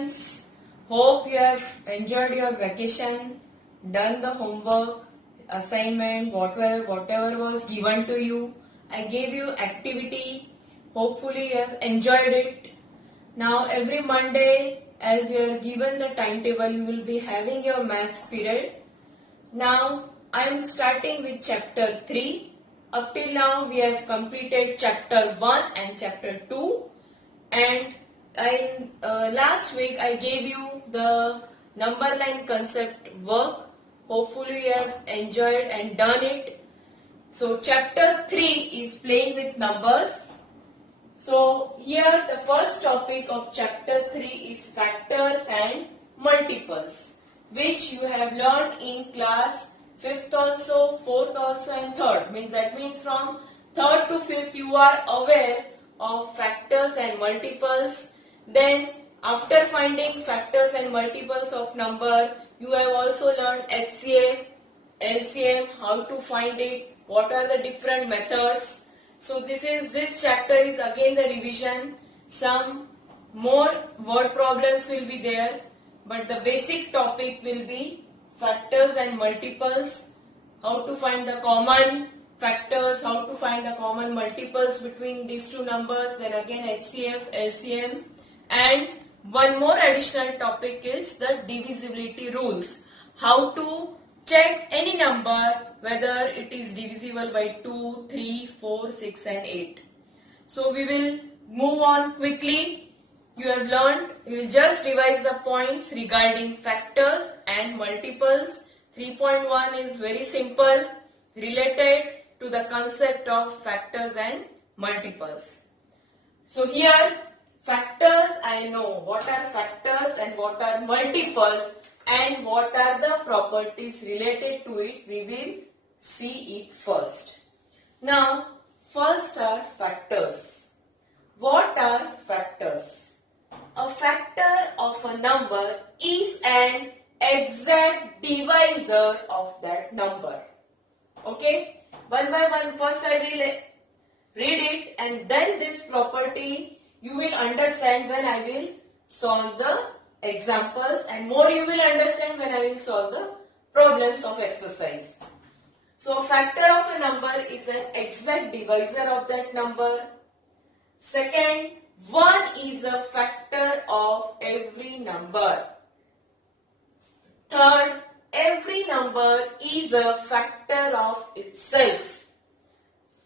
students, hope you have enjoyed your vacation, done the homework, assignment, whatever was given to you. I gave you activity, hopefully you have enjoyed it. Now every Monday, as you are given the timetable, you will be having your maths period. Now I am starting with chapter 3. Up till now we have completed chapter 1 and chapter 2, and last week I gave you the number line concept work. Hopefully you have enjoyed and done it. So chapter 3 is playing with numbers. So here the first topic of chapter 3 is factors and multiples, which you have learned in class 5th also, 4th also and 3rd. That means from 3rd to 5th you are aware of factors and multiples. Then after finding factors and multiples of number, you have also learned HCF, LCM, how to find it, what are the different methods. So this chapter is again the revision. Some more word problems will be there, but the basic topic will be factors and multiples, how to find the common factors, how to find the common multiples between these two numbers, then again HCF, LCM, and one more additional topic is the divisibility rules, how to check any number whether it is divisible by 2, 3, 4, 6 and 8. So we will move on quickly. You have learned, you will just revise the points regarding factors and multiples. 3.1 is very simple, related to the concept of factors and multiples. So here factors, I know what are factors and what are multiples and what are the properties related to it. We will see it first. Now first are factors. What are factors? A factor of a number is an exact divisor of that number. Okay? One by one, first I will read it and then this property you will understand when I will solve the examples, and more you will understand when I will solve the problems of exercise. So a factor of a number is an exact divisor of that number. Second, 1 is a factor of every number. Third, every number is a factor of itself.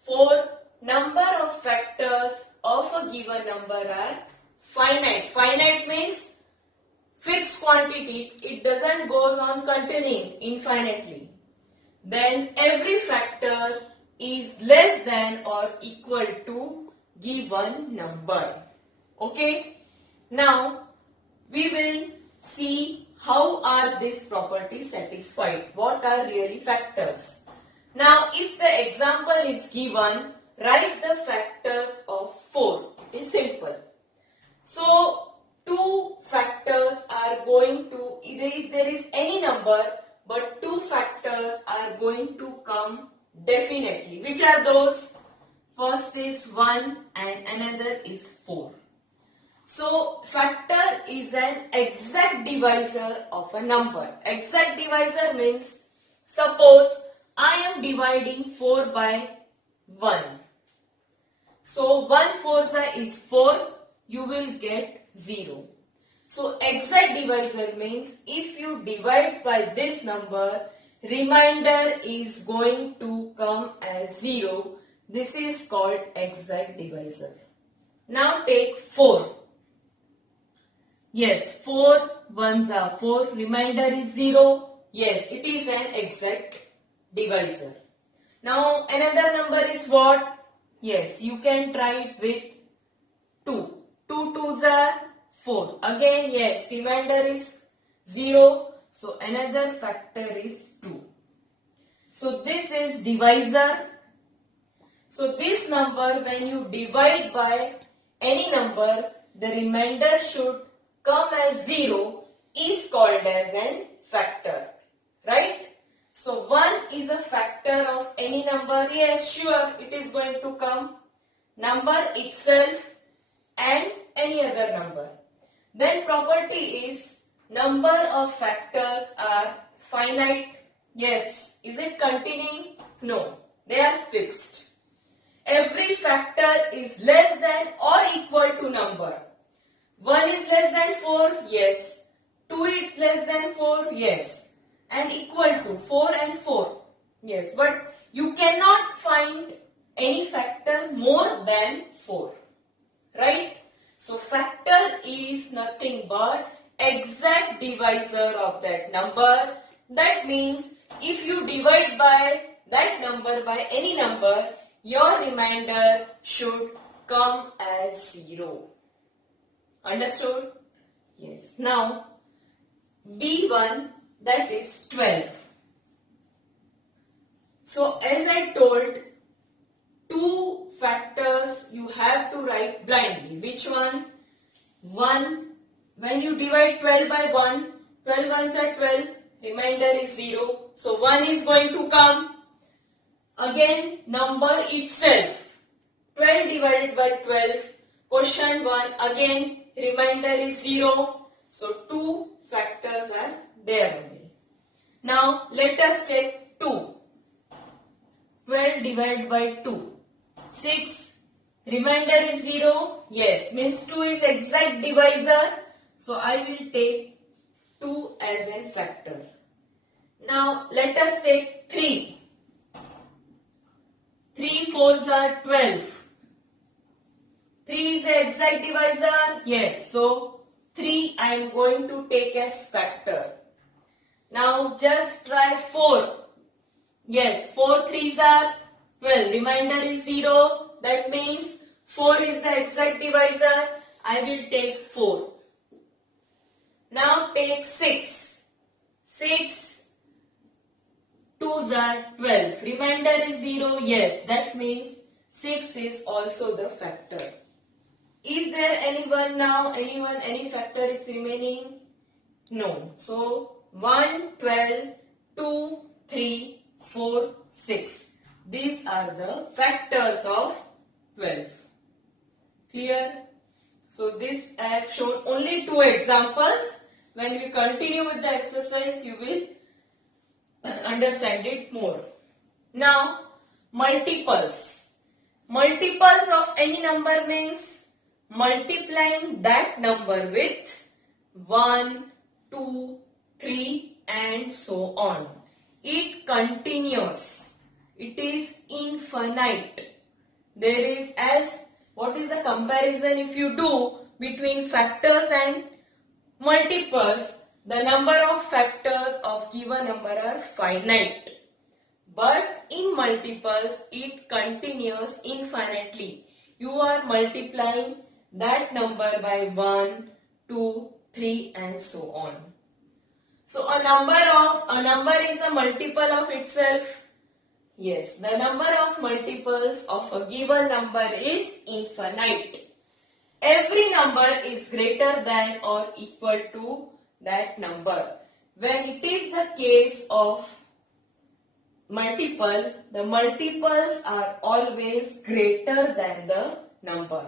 Fourth, number of factors of a given number are finite. Finite means fixed quantity. It doesn't goes on continuing infinitely. Then every factor is less than or equal to given number. Okay? Now we will see how are these properties satisfied. What are really factors? Now if the example is given, write the factors of 4. It is simple. So 2 factors are going to, if there is any number, but 2 factors are going to come definitely. Which are those? First is 1 and another is 4. So factor is an exact divisor of a number. Exact divisor means, suppose I am dividing 4 by 1. So 1 4 is 4, you will get 0. So exact divisor means if you divide by this number, remainder is going to come as 0. This is called exact divisor. Now take 4. Yes, 4 ones are 4, remainder is 0. Yes, it is an exact divisor. Now another number is what? Yes, you can try it with 2. 2 2s are 4. Again, yes, remainder is 0. So another factor is 2. So this is divisor. So this number, when you divide by any number, the remainder should come as 0, is called as an factor. Right? So 1 is a factor of any number. Yes, sure, it is going to come. Number itself and any other number. Then property is number of factors are finite. Yes. Is it continuing? No. They are fixed. Every factor is less than or equal to number. 1 is less than 4? Yes. 2 is less than 4? Yes. And equal to 4 and 4? Yes. But you cannot find any factor more than 4. Right? So factor is nothing but exact divisor of that number. That means if you divide by that number by any number, your remainder should come as 0. Understood? Yes. Now, B1, that is 12. So, as I told, two factors you have to write blindly. Which one? 1. When you divide 12 by 1, 12 ones are 12, remainder is 0. So, 1 is going to come. Again, number itself, 12 divided by 12, quotient 1, again remainder is 0. So, two factors are there only. Now, let us take 2. 12 divided by 2, 6, remainder is 0. Yes, means 2 is exact divisor. So, I will take 2 as a factor. Now, let us take 3. 3 fours are 12. 3 is the exact divisor. Yes. So 3 I am going to take as factor. Now just try 4. Yes. 4 threes are 12. Remainder is 0. That means 4 is the exact divisor. I will take 4. Now take 6. 6 2s are 12. Remainder is 0. Yes, that means 6 is also the factor. Is there anyone now? Any factor is remaining? No. So 1, 12, 2, 3, 4, 6. These are the factors of 12. Clear? So this I have shown only 2 examples. When we continue with the exercise, you will understand it more. Now, multiples. Multiples of any number means multiplying that number with 1, 2, 3 and so on. It continues. It is infinite. There is what is the comparison if you do between factors and multiples? The number of factors of given number are finite. But in multiples, it continues infinitely. You are multiplying that number by 1, 2, 3 and so on. So a number is a multiple of itself. Yes, the number of multiples of a given number is infinite. Every number is greater than or equal to that number. When it is the case of multiple, the multiples are always greater than the number.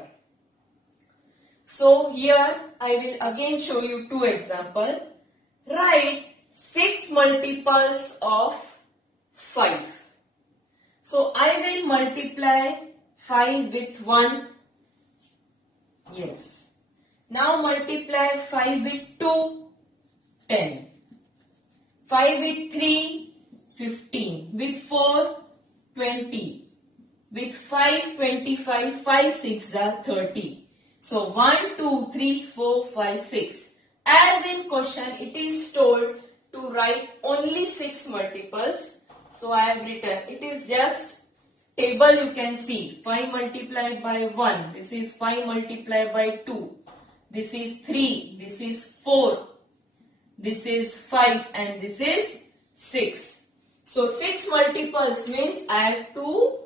So here I will again show you 2 examples. Write 6 multiples of 5. So I will multiply 5 with 1. Yes. Now multiply 5 with 2. 10. 5 with 3, 15. With 4, 20. With 5, 25. 5, 6 are 30. So 1, 2, 3, 4, 5, 6. As in question, it is told to write only 6 multiples. So I have written, it is just table you can see. 5 multiplied by 1. This is 5 multiplied by 2. This is 3. This is 4. This is 5 and this is 6. So 6 multiples means I have to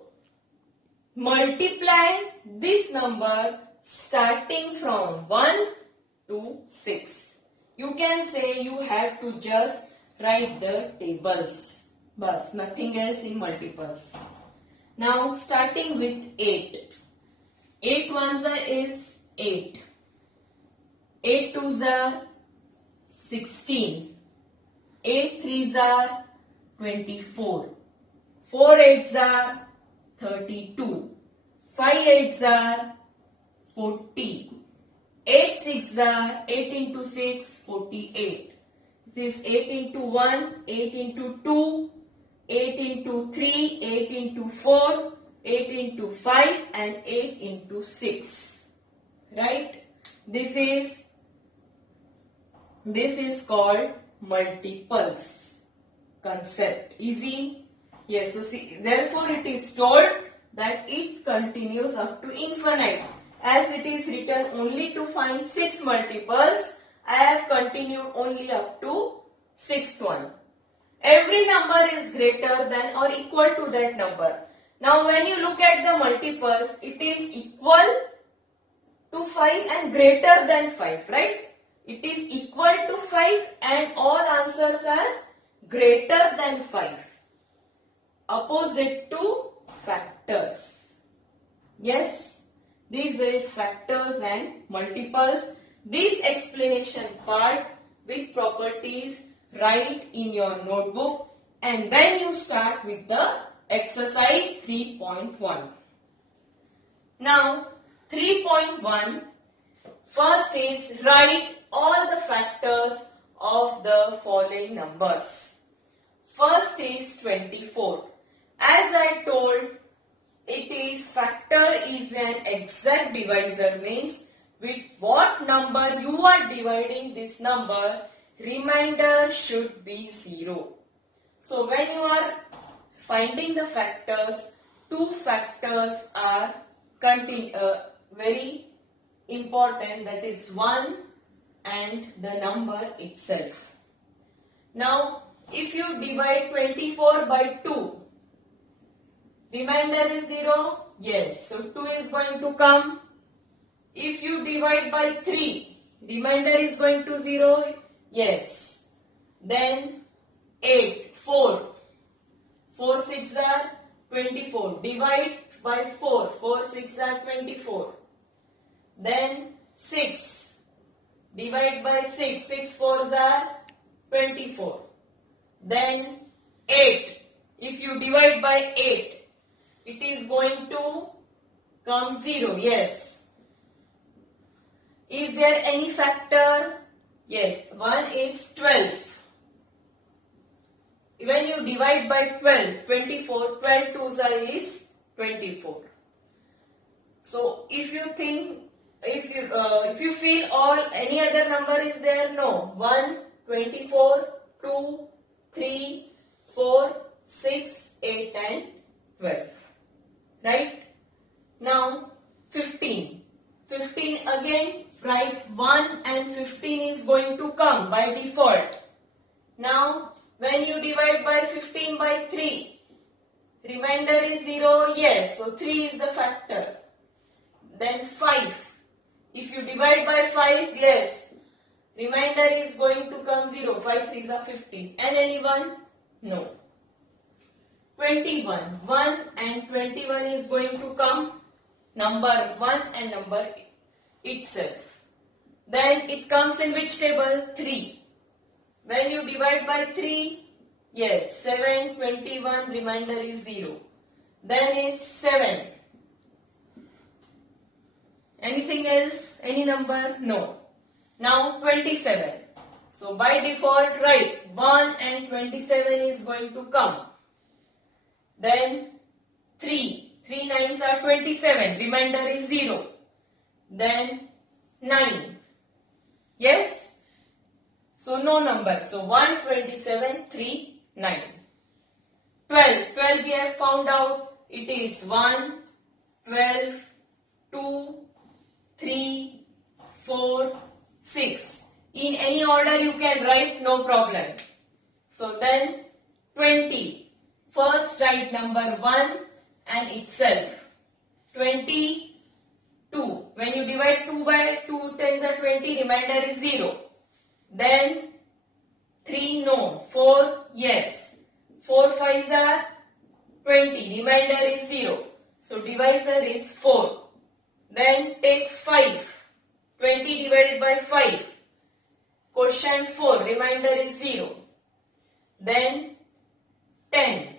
multiply this number starting from 1 to 6. You can say you have to just write the tables. Bas, nothing else in multiples. Now starting with 8. 8 ones is 8. 8 twos are 16. 8 threes are 24. 4 eights are 32. 5 eights are 40. 8 six are 8 into 6 48. This is 8 into 1, 8 into 2, 8 into 3, 8 into 4, 8 into 5 and 8 into 6. Right? This is called multiples concept. Easy? Yes. So see, therefore it is told that it continues up to infinite. As it is written only to find 6 multiples, I have continued only up to 6th one. Every number is greater than or equal to that number. Now when you look at the multiples, it is equal to 5 and greater than 5, right? It is equal to 5 and all answers are greater than 5. Opposite to factors. Yes, these are factors and multiples. This explanation part with properties write in your notebook and then you start with the exercise 3.1. Now 3.1, first is write all the factors of the following numbers. First is 24. As I told, it is factor is an exact divisor, means with what number you are dividing this number, remainder should be 0. So when you are finding the factors, two factors are very important, that is 1 and the number itself. Now if you divide 24 by 2, remainder is 0? Yes. So 2 is going to come. If you divide by 3, remainder is going to 0? Yes. Then 8, 4. 4 6 are 24. Divide by 4. 4 6 are 24. Then 6. Divide by 6. 6 4s are 24. Then 8. If you divide by 8, it is going to come 0. Yes. Is there any factor? Yes. One is 12. When you divide by 12, 24, 12 twos is 24. So if you think, if you feel any other number is there, no. 1, 24, 2, 3, 4, 6, 8 and 12. Right? Now 15. 15 again, write 1 and 15 is going to come by default. Now when you divide by 15 by 3, remainder is 0, yes, so 3 is the factor. Then 5. If you divide by 5, yes, remainder is going to come 0. 5 3s are 15. And anyone? No. 21. 1 and 21 is going to come number 1 and number itself. Then it comes in which table? 3. When you divide by 3, yes, 7, 21, remainder is 0. Then is 7. Anything else? Any number? No. Now 27. So by default write 1 and 27 is going to come. Then 3. 3 nines are 27. Remainder is 0. Then 9. Yes? So no number. So 1, 27, 3, 9. 12. 12 we have found out. It is 1, 12, 2, 3, 4, 6. In any order you can write, no problem. So then 20. First write number 1 and itself. 22. When you divide 2 by 2 tens are 20, remainder is 0. Then 3 no. 4 yes. 4 5s are 20. Remainder is 0. So divisor is 4. Then take 5. 20 divided by 5. Quotient 4, remainder is 0. Then 10.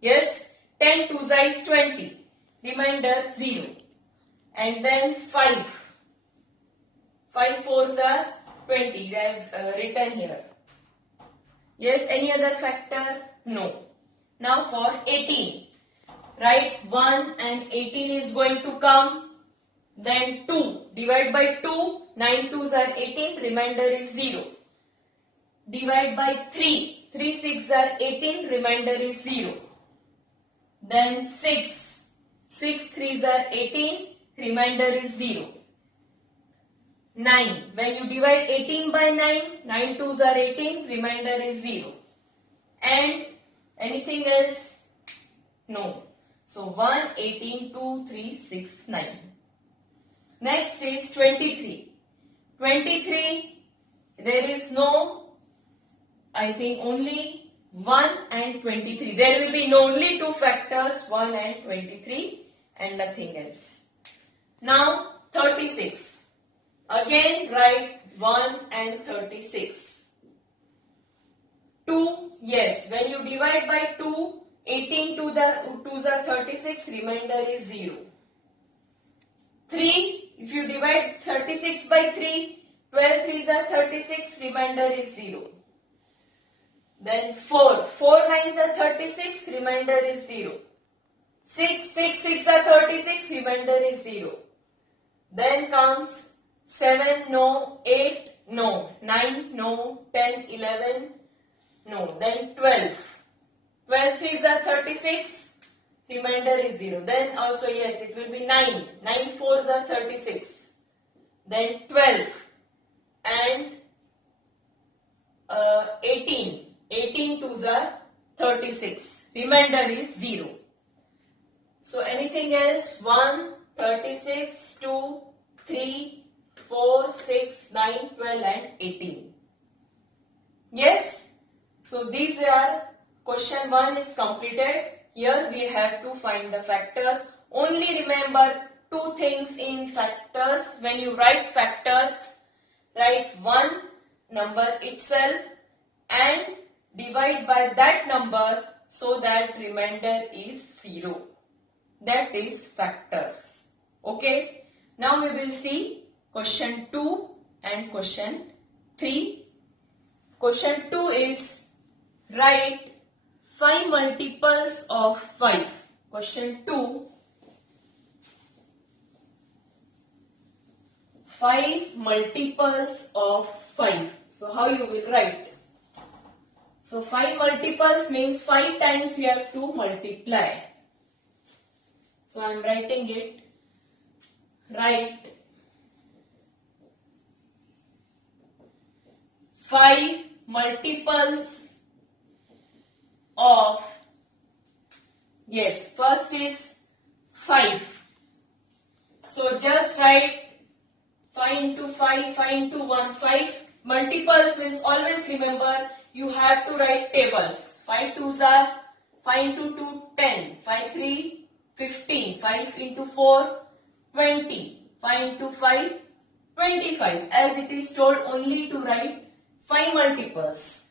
Yes, 10 2 is 20. Remainder 0. And then 5. 5 4s are 20. I have written here. Yes, any other factor? No. Now for 18. Write 1 and 18 is going to come. Then 2. Divide by 2. 9 2s are 18. Remainder is 0. Divide by 3. 3 6 are 18. Remainder is 0. Then 6. 6 3s are 18. Remainder is 0. 9. When you divide 18 by 9, 9 2s are 18. Remainder is 0. And anything else? No. So 1, 18, 2, 3, 6, 9. Next is 23. 23, there is no, I think only 1 and 23. There will be only two factors, 1 and 23, and nothing else. Now 36. Again write 1 and 36. 2, yes, when you divide by 2, 18 to the 2s are 36, remainder is 0. 3, if you divide 36 by 3, 12 3s are 36, remainder is 0. Then 4, 4 9s are 36, remainder is 0. 6, 6 6 are 36, remainder is 0. Then comes 7, no, 8, no, 9, no, 10, 11, no, then 12. 12 3s are 36, remainder is 0. Then also yes, it will be 9. 9 4s are 36. Then 12 and 18. 18 2s are 36. Remainder is 0. So anything else? 1, 36, 2, 3, 4, 6, 9, 12 and 18. Yes? So these are question 1 is completed. Here we have to find the factors. Only remember two things in factors. When you write factors, write one number itself and divide by that number so that remainder is 0. That is factors. Okay. Now we will see question 2 and question 3. Question 2 is write 5 multiples of 5. Question 2. 5 multiples of 5. So how you will write? So 5 multiples means 5 times we have to multiply. So I am writing it. Write 5 multiples of, yes, first is 5. So just write 5 into 5, 5 into 1, 5. Multiples means always remember you have to write tables. 5 2s are 5 into 2, 10, 5 3, 15, 5 into 4, 20, 5 into 5, 25. As it is told only to write 5 multiples.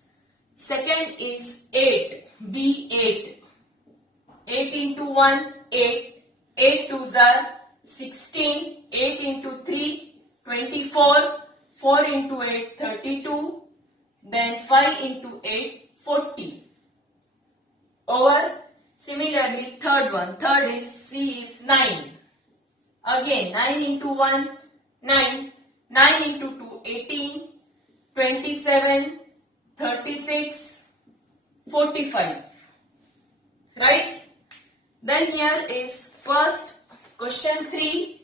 Second is 8, B8. 8 into 1, 8. 8 2s are 16, 8 into 3, 24, 4 into 8, 32, then 5 into 8, 40. Over. Similarly, third one, third is C is 9. Again, 9 into 1, 9, 9 into 2, 18, 27, 36, 45. Right? Then here is first question 3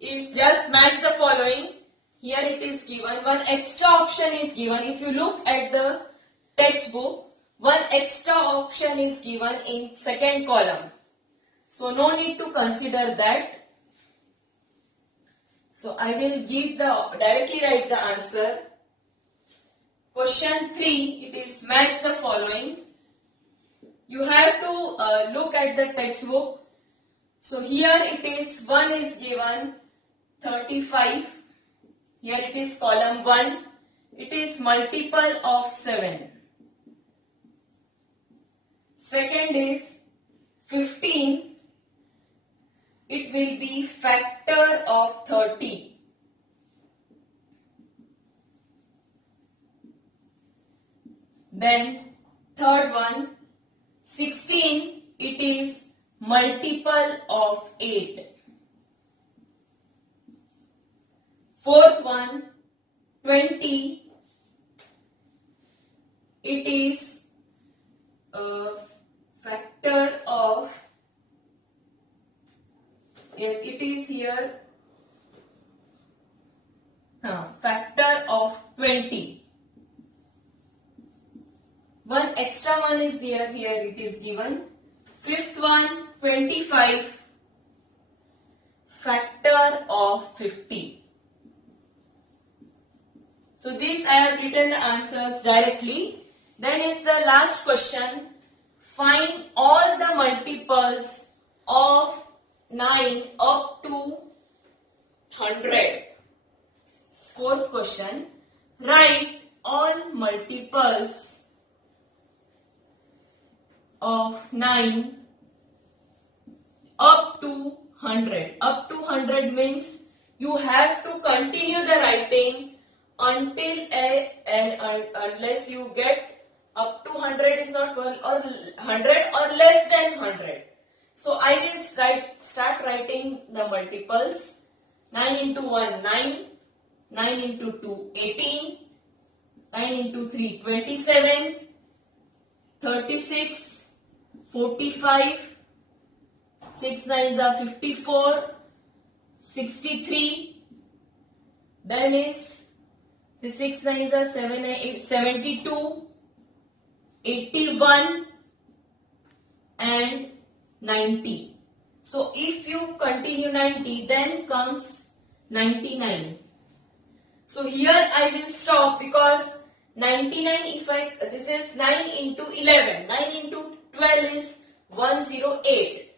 is just match the following. Here it is given, one extra option is given. If you look at the textbook, one extra option is given in second column. So no need to consider that. So I will give directly write the answer. Question 3, it is match the following. You have to look at the textbook. So here it is 1 is given, 35. Here it is column 1. It is multiple of 7. Second is 15. It will be factor of 30. Then third one, 16. It is multiple of 8. Fourth one, 20. It is a factor of, yes, it is here, factor of 20. One extra one is there, here it is given. Fifth one, 25, factor of 50. So this I have written the answers directly. Then is the last question. Find all the multiples of 9 up to 100. Fourth question. Write all multiples of 9 up to 100. Up to 100 means you have to continue the writing until unless you get up to 100 is not or 100 or less than 100. So I will start writing the multiples. 9 into 1 9, 9 into 2 18, 9 into 3 27, 36, 45, 6 9s are 54, 63, then is the 6 9s are 7 8, 72, 81 and 90. So if you continue 90, then comes 99. So here I will stop because 99, this is 9 into 11, 9 into 12 is 108.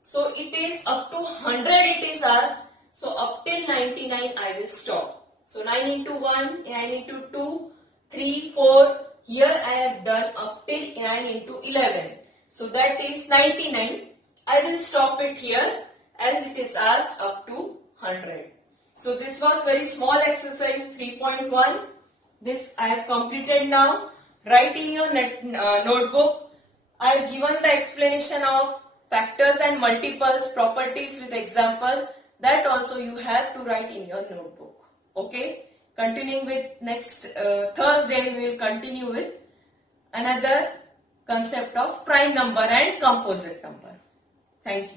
So it is up to 100 it is asked. So up till 99 I will stop. So 9 into 1, 9 into 2, 3, 4. Here I have done up till 9 into 11. So that is 99. I will stop it here as it is asked up to 100. So this was very small exercise 3.1. This I have completed now. Write in your notebook. I have given the explanation of factors and multiples, properties with example. That also you have to write in your notebook. Okay. Continuing with next Thursday, we will continue with another concept of prime number and composite number. Thank you.